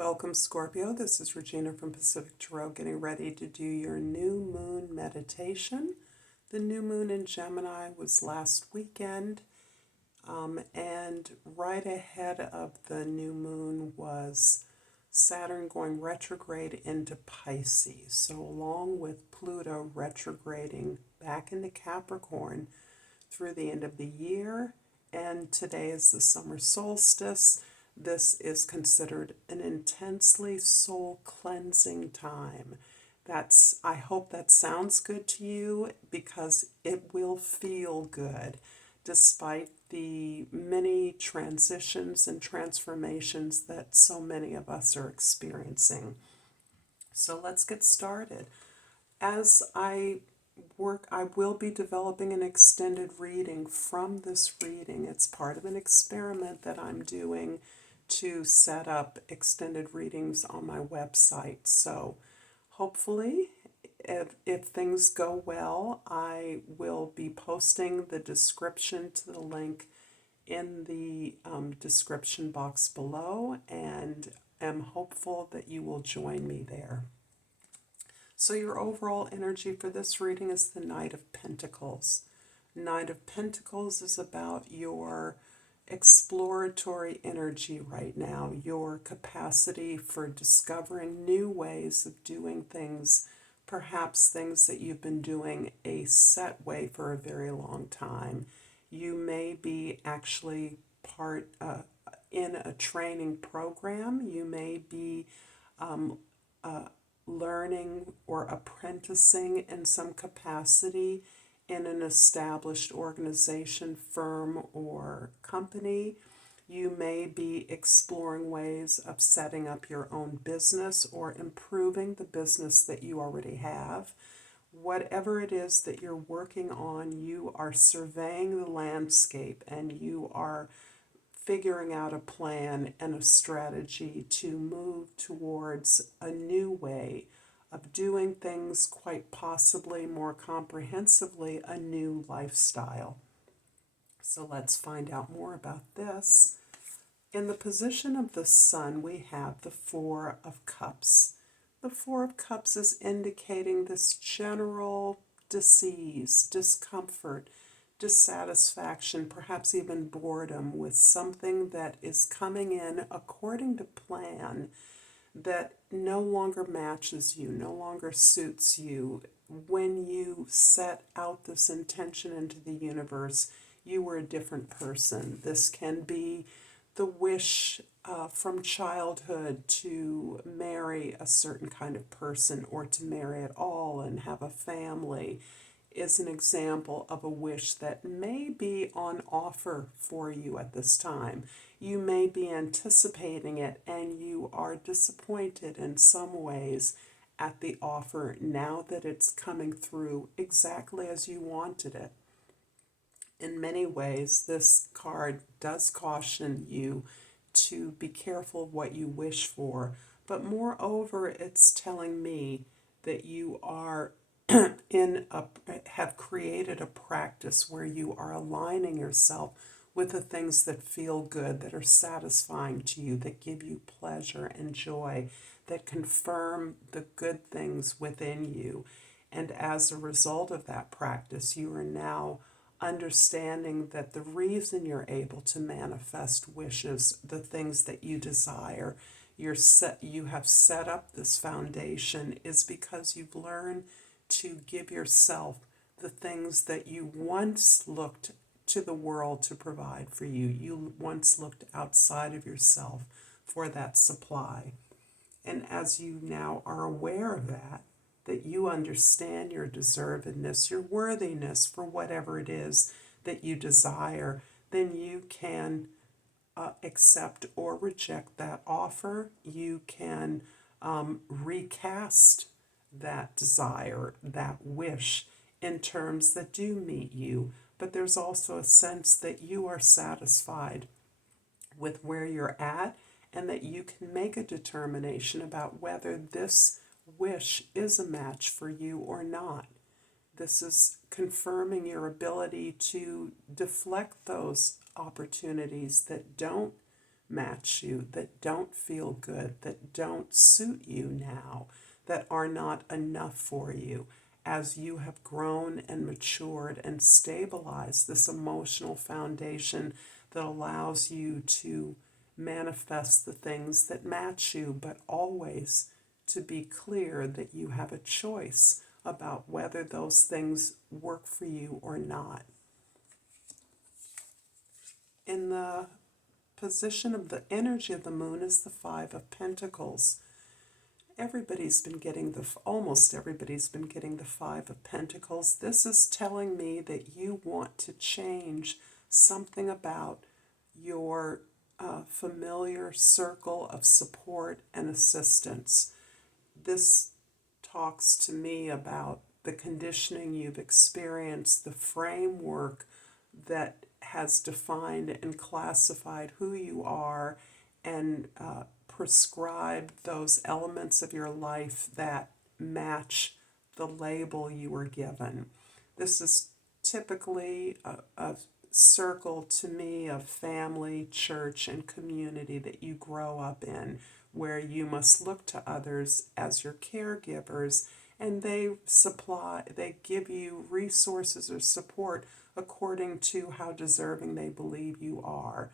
Welcome, Scorpio. This is Regina from Pacific Tarot, getting ready to do your new moon meditation. The new moon in Gemini was last weekend, and right ahead of the new moon was Saturn going retrograde into Pisces. So along with Pluto retrograding back into Capricorn through the end of the year, and today is the summer solstice. This is considered an intensely soul cleansing time. I hope that sounds good to you because it will feel good despite the many transitions and transformations that so many of us are experiencing. So let's get started. As I will be developing an extended reading from this reading. It's part of an experiment that I'm doing to set up extended readings on my website. So hopefully, if things go well, I will be posting the description to the link in the description box below, and am hopeful that you will join me there. So your overall energy for this reading is the Knight of Pentacles. Knight of Pentacles is about your exploratory energy right now, your capacity for discovering new ways of doing things, perhaps things that you've been doing a set way for a very long time. You may be actually part in a training program. You may be learning or apprenticing in some capacity in an established organization, firm, or company. You may be exploring ways of setting up your own business or improving the business that you already have. Whatever it is that you're working on, you are surveying the landscape and you are figuring out a plan and a strategy to move towards a new way of doing things, quite possibly more comprehensively, a new lifestyle. So let's find out more about this. In the position of the Sun, we have the Four of Cups. The Four of Cups is indicating this general disease, discomfort, dissatisfaction, perhaps even boredom with something that is coming in according to plan that no longer matches you, no longer suits you. When you set out this intention into the universe, you were a different person. This can be the wish from childhood to marry a certain kind of person or to marry at all and have a family is an example of a wish that may be on offer for you at this time. You may be anticipating it and you are disappointed in some ways at the offer now that it's coming through exactly as you wanted it. In many ways, this card does caution you to be careful of what you wish for, but moreover, it's telling me that you are have created a practice where you are aligning yourself with the things that feel good, that are satisfying to you, that give you pleasure and joy, that confirm the good things within you. And as a result of that practice, you are now understanding that the reason you're able to manifest wishes, the things that you desire, you have set up this foundation is because you've learned to give yourself the things that you once looked to the world to provide for you. You once looked outside of yourself for that supply. And as you now are aware of that you understand your deservedness, your worthiness for whatever it is that you desire, then you can accept or reject that offer. You can recast that desire, that wish, in terms that do meet you. But there's also a sense that you are satisfied with where you're at and that you can make a determination about whether this wish is a match for you or not. This is confirming your ability to deflect those opportunities that don't match you, that don't feel good, that don't suit you now, that are not enough for you. As you have grown and matured and stabilized this emotional foundation that allows you to manifest the things that match you, but always to be clear that you have a choice about whether those things work for you or not. In the position of the energy of the moon is the Five of Pentacles. Almost everybody's been getting the Five of Pentacles. This is telling me that you want to change something about your familiar circle of support and assistance. This talks to me about the conditioning you've experienced, the framework that has defined and classified who you are and prescribed those elements of your life that match the label you were given. This is typically a circle to me of family, church, and community that you grow up in, where you must look to others as your caregivers, and they give you resources or support according to how deserving they believe you are.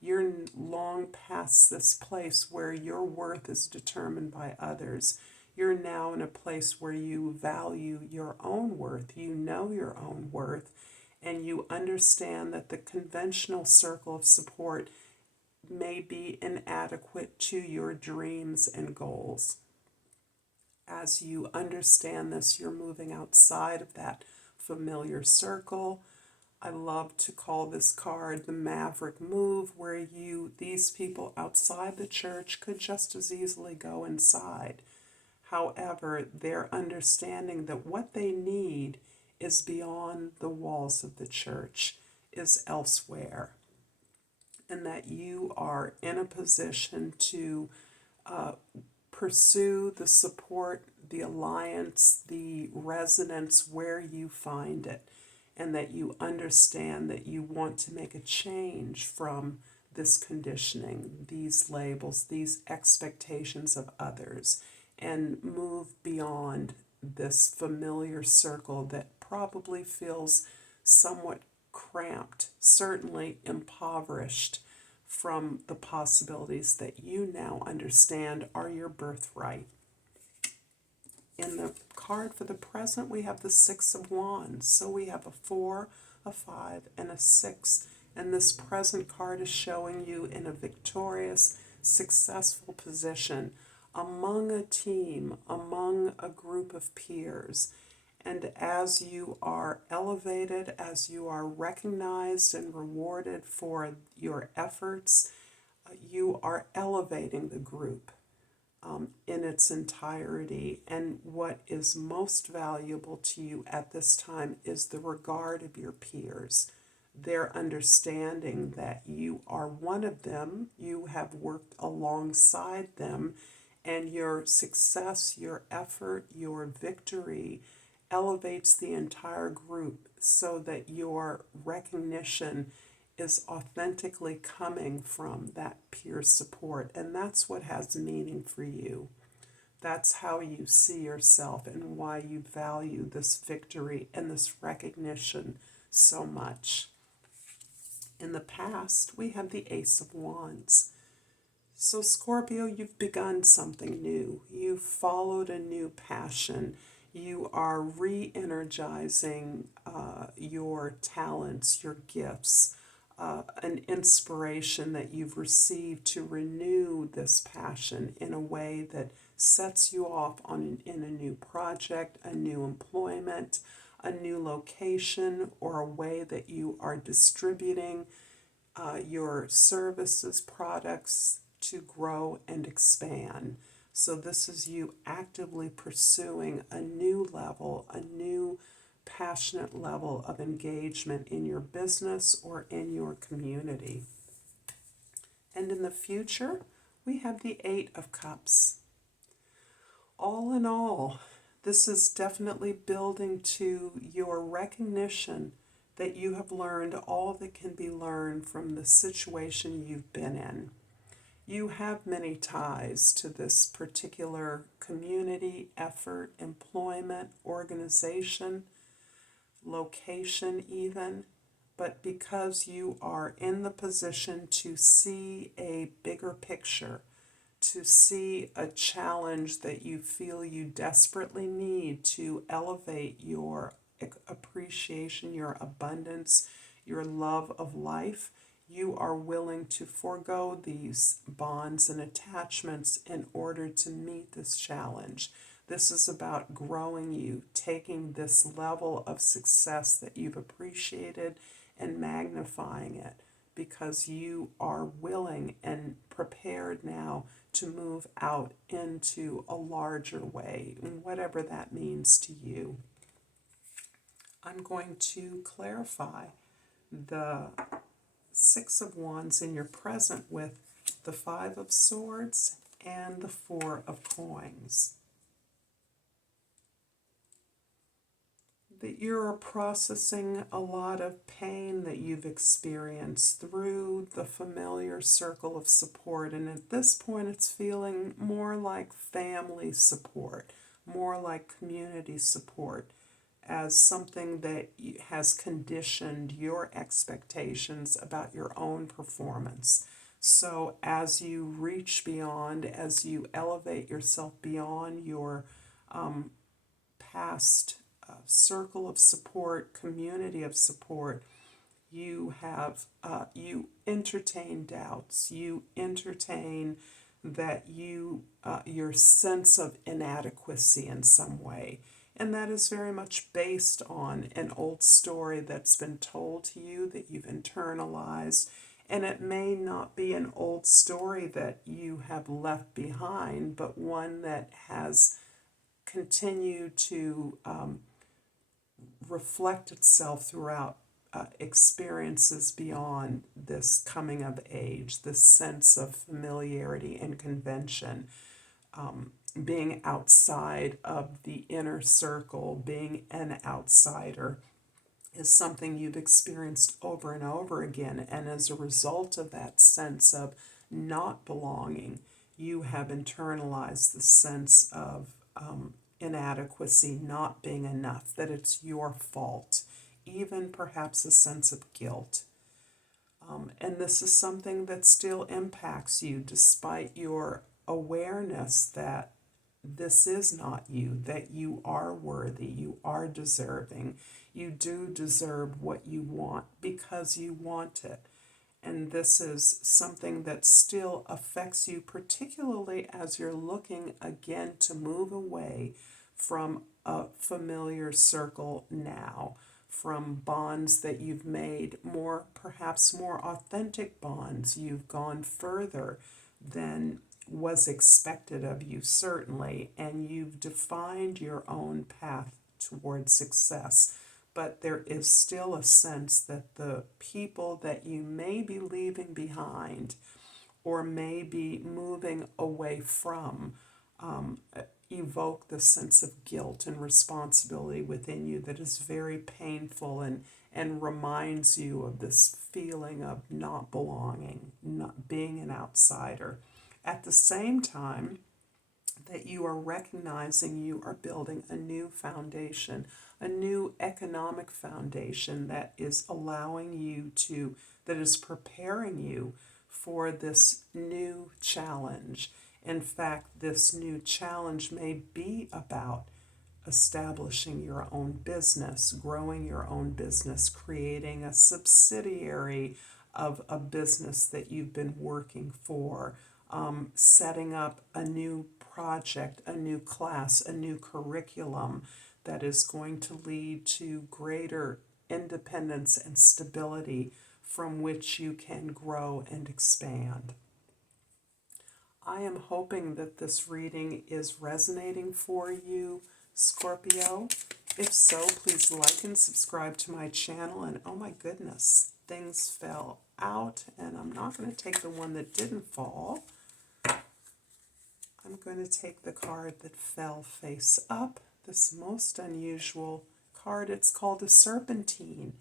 You're long past this place where your worth is determined by others. You're now in a place where you value your own worth. You know your own worth, and you understand that the conventional circle of support may be inadequate to your dreams and goals. As you understand this, you're moving outside of that familiar circle. I love to call this card the Maverick Move, where these people outside the church could just as easily go inside. However, they're understanding that what they need is beyond the walls of the church, is elsewhere, and that you are in a position to pursue the support, the alliance, the resonance where you find it, and that you understand that you want to make a change from this conditioning, these labels, these expectations of others, and move beyond this familiar circle that probably feels somewhat cramped, certainly impoverished from the possibilities that you now understand are your birthright. In the card for the present, we have the Six of Wands. So we have a 4, a 5, and a 6. And this present card is showing you in a victorious, successful position among a team, among a group of peers. And as you are elevated, as you are recognized and rewarded for your efforts, you are elevating the group in its entirety. And what is most valuable to you at this time is the regard of your peers. Their understanding that you are one of them, you have worked alongside them, and your success, your effort, your victory elevates the entire group so that your recognition is authentically coming from that peer support. And that's what has meaning for you. That's how you see yourself and why you value this victory and this recognition so much. In the past, we have the Ace of Wands. So Scorpio, you've begun something new. You've followed a new passion. You are re-energizing your talents, your gifts, an inspiration that you've received to renew this passion in a way that sets you off in a new project, a new employment, a new location, or a way that you are distributing your services, products to grow and expand. So this is you actively pursuing a new level, a new passionate level of engagement in your business or in your community. And in the future, we have the Eight of Cups. All in all, this is definitely building to your recognition that you have learned all that can be learned from the situation you've been in. You have many ties to this particular community, effort, employment, organization, location even, but because you are in the position to see a bigger picture, to see a challenge that you feel you desperately need to elevate your appreciation, your abundance, your love of life, you are willing to forego these bonds and attachments in order to meet this challenge. This is about growing you, taking this level of success that you've appreciated and magnifying it, because you are willing and prepared now to move out into a larger way, whatever that means to you. I'm going to clarify the Six of Wands in your present with the Five of Swords and the Four of Coins. That you're processing a lot of pain that you've experienced through the familiar circle of support, and at this point it's feeling more like family support, more like community support, as something that has conditioned your expectations about your own performance. So as you reach beyond, as you elevate yourself beyond your past circle of support, community of support, you have you entertain doubts, you entertain that your sense of inadequacy in some way. And that is very much based on an old story that's been told to you that you've internalized. And it may not be an old story that you have left behind, but one that has continued to reflect itself throughout experiences beyond this coming of age, this sense of familiarity and convention. Being outside of the inner circle, being an outsider, is something you've experienced over and over again. And as a result of that sense of not belonging, you have internalized the sense of inadequacy, not being enough, that it's your fault, even perhaps a sense of guilt. And this is something that still impacts you despite your awareness that this is not you, that you are worthy, you are deserving, you do deserve what you want because you want it. And this is something that still affects you, particularly as you're looking again to move away from a familiar circle now, from bonds that you've made more, perhaps more authentic bonds. You've gone further than was expected of you, certainly, and you've defined your own path toward success. But there is still a sense that the people that you may be leaving behind or may be moving away from evoke the sense of guilt and responsibility within you that is very painful and reminds you of this feeling of not belonging, not being an outsider. At the same time that you are recognizing you are building a new foundation, a new economic foundation that is allowing you to, that is preparing you for this new challenge. In fact, this new challenge may be about establishing your own business, growing your own business, creating a subsidiary of a business that you've been working for, setting up a new project, a new class, a new curriculum that is going to lead to greater independence and stability from which you can grow and expand. I am hoping that this reading is resonating for you, Scorpio. If so, please like and subscribe to my channel. And oh my goodness, things fell out, and I'm not going to take the one that didn't fall. I'm going to take the card that fell face up, this most unusual card. It's called a serpentine,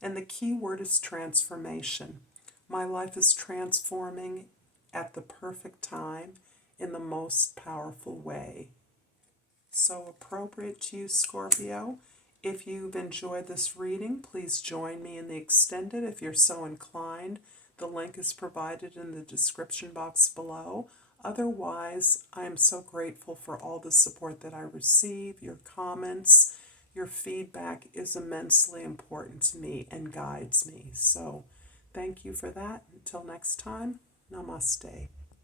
and the key word is transformation. My life is transforming at the perfect time in the most powerful way. So appropriate to you, Scorpio. If you've enjoyed this reading, please join me in the extended if you're so inclined. The link is provided in the description box below. Otherwise, I am so grateful for all the support that I receive, your comments. Your feedback is immensely important to me and guides me. So thank you for that. Until next time, namaste.